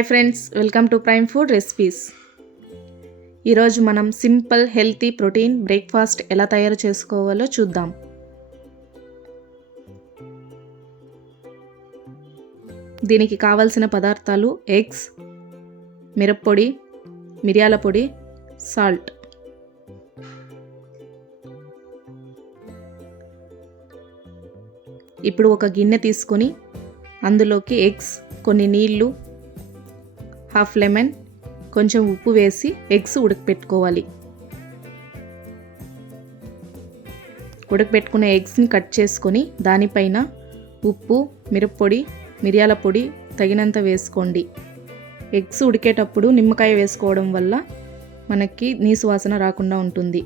Hi friends, welcome to prime food recipes. ఈరోజు మనం simple healthy protein breakfast ఎలా తయారు చేసుకోవాలో చూద్దాం. దీనికి కావలసిన పదార్థాలు ఎగ్స్, మిరప్పొడి, మిరియాల పొడి, సాల్ట్. ఇప్పుడు ఒక గిన్నె తీసుకొని అందులోకి ఎగ్స్, కొన్ని నీళ్లు, హాఫ్ లెమన్, కొంచెం ఉప్పు వేసి ఎగ్స్ ఉడకపెట్టుకోవాలి. ఉడకపెట్టుకున్న ఎగ్స్ని కట్ చేసుకొని దానిపైన ఉప్పు, మిరప్పొడి, మిరియాల పొడి తగినంత వేసుకోండి. ఎగ్స్ ఉడికేటప్పుడు నిమ్మకాయ వేసుకోవడం వల్ల మనకి నీసు వాసన రాకుండా ఉంటుంది.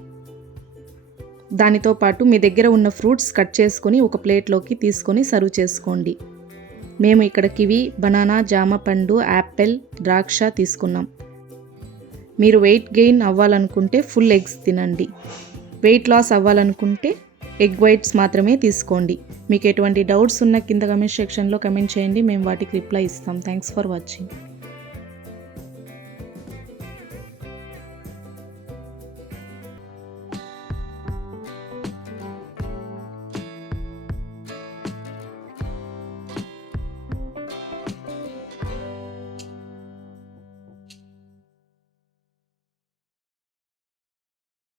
దానితో పాటు మీ దగ్గర ఉన్న ఫ్రూట్స్ కట్ చేసుకొని ఒక ప్లేట్లోకి తీసుకొని సర్వ్ చేసుకోండి. మేము ఇక్కడ కివి, బనానా, జామ పండు, యాపిల్, ద్రాక్ష తీసుకున్నాం. మీరు వెయిట్ గెయిన్ అవ్వాలనుకుంటే ఫుల్ ఎగ్స్ తినండి. వెయిట్ లాస్ అవ్వాలనుకుంటే ఎగ్ వైట్స్ మాత్రమే తీసుకోండి. మీకు ఎటువంటి డౌట్స్ ఉన్న కింద కమెంట్ సెక్షన్లో కమెంట్ చేయండి, మేము వాటికి రిప్లై ఇస్తాం. Thanks for watching.